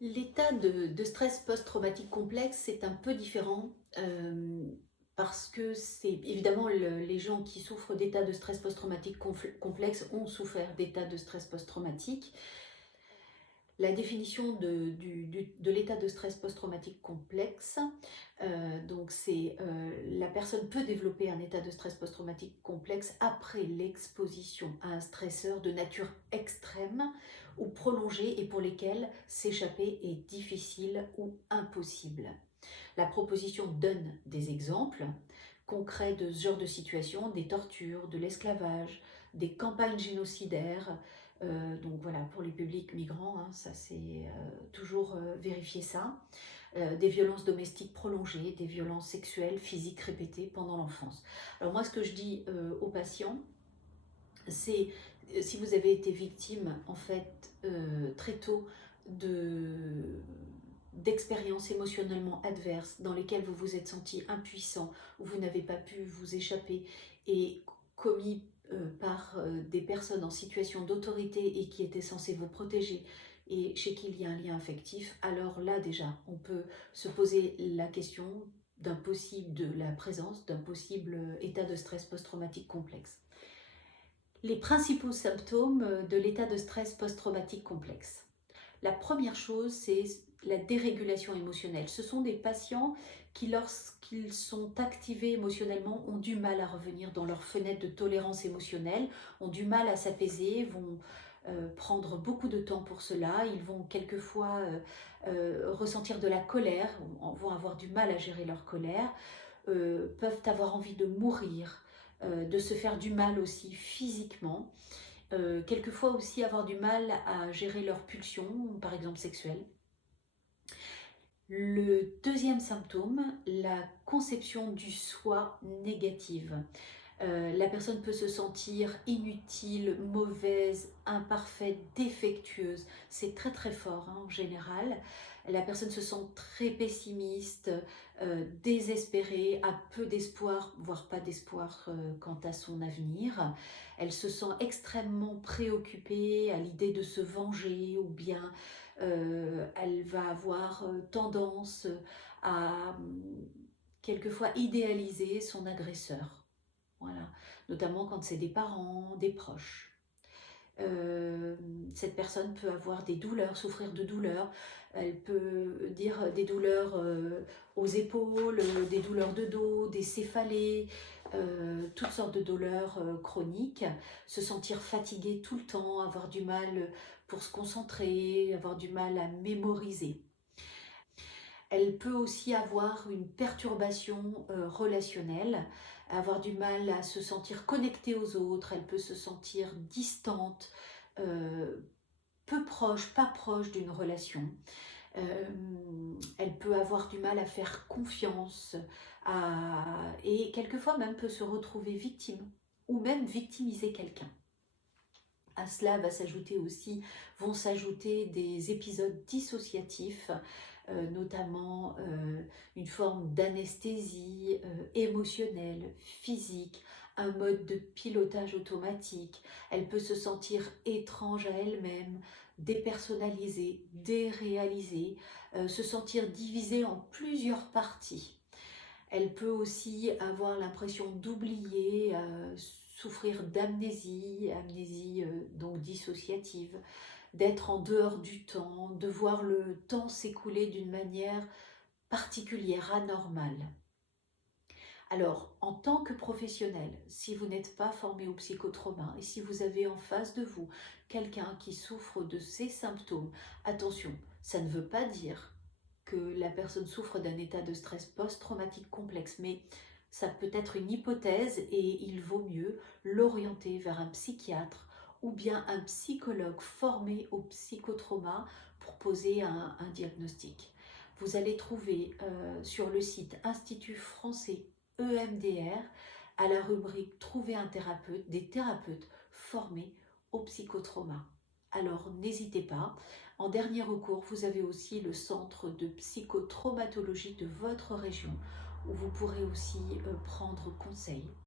L'état de stress post-traumatique complexe, c'est un peu différent parce que c'est évidemment les gens qui souffrent d'état de stress post-traumatique complexe ont souffert d'état de stress post-traumatique. La définition de l'état de stress post-traumatique complexe, donc c'est la personne peut développer un état de stress post-traumatique complexe après l'exposition à un stresseur de nature extrême ou prolongée et pour lesquels s'échapper est difficile ou impossible. La proposition donne des exemples concrets de ce genre de situation, des tortures, de l'esclavage, des campagnes génocidaires. Donc voilà, pour les publics migrants, hein, ça c'est toujours vérifier ça. Des violences domestiques prolongées, des violences sexuelles, physiques répétées pendant l'enfance. Alors moi, ce que je dis aux patients, c'est si vous avez été victime en fait très tôt de d'expériences émotionnellement adverses dans lesquelles vous vous êtes senti impuissant, où vous n'avez pas pu vous échapper et commis par des personnes en situation d'autorité et qui étaient censées vous protéger et chez qui il y a un lien affectif, alors là déjà on peut se poser la question de la présence d'un possible état de stress post-traumatique complexe. Les principaux symptômes de l'état de stress post-traumatique complexe. La première chose, c'est la dérégulation émotionnelle. Ce sont des patients qui, lorsqu'ils sont activés émotionnellement, ont du mal à revenir dans leur fenêtre de tolérance émotionnelle, ont du mal à s'apaiser, vont prendre beaucoup de temps pour cela. Ils vont quelquefois ressentir de la colère, vont avoir du mal à gérer leur colère, peuvent avoir envie de mourir, de se faire du mal aussi physiquement, quelquefois aussi avoir du mal à gérer leurs pulsions, par exemple sexuelles. Le deuxième symptôme, la conception du soi négative. La personne peut se sentir inutile, mauvaise, imparfaite, défectueuse. C'est très très fort hein, en général. La personne se sent très pessimiste, désespérée, a peu d'espoir, voire pas d'espoir quant à son avenir. Elle se sent extrêmement préoccupée à l'idée de se venger ou bien elle va avoir tendance à quelquefois idéaliser son agresseur. Voilà, notamment quand c'est des parents, des proches. Cette personne peut avoir des douleurs, souffrir de douleurs. Elle peut dire des douleurs aux épaules, des douleurs de dos, des céphalées, toutes sortes de douleurs chroniques. Se sentir fatiguée tout le temps, avoir du mal pour se concentrer, avoir du mal à mémoriser. Elle peut aussi avoir une perturbation relationnelle, avoir du mal à se sentir connectée aux autres, elle peut se sentir distante, peu proche, pas proche d'une relation. Elle peut avoir du mal à faire confiance et quelquefois même peut se retrouver victime ou même victimiser quelqu'un. À cela vont s'ajouter des épisodes dissociatifs, notamment une forme d'anesthésie émotionnelle, physique, un mode de pilotage automatique. Elle peut se sentir étrange à elle-même, dépersonnalisée, déréalisée, se sentir divisée en plusieurs parties. Elle peut aussi avoir l'impression d'oublier, souffrir d'amnésie, amnésie donc dissociative, d'être en dehors du temps, de voir le temps s'écouler d'une manière particulière, anormale. Alors, en tant que professionnel, si vous n'êtes pas formé au psychotrauma et si vous avez en face de vous quelqu'un qui souffre de ces symptômes, attention, ça ne veut pas dire que la personne souffre d'un état de stress post-traumatique complexe, mais ça peut être une hypothèse et il vaut mieux l'orienter vers un psychiatre ou bien un psychologue formé au psychotrauma pour poser un diagnostic. Vous allez trouver sur le site Institut français EMDR, à la rubrique Trouver un thérapeute, des thérapeutes formés au psychotrauma. Alors n'hésitez pas. En dernier recours, vous avez aussi le centre de psychotraumatologie de votre région où vous pourrez aussi prendre conseil.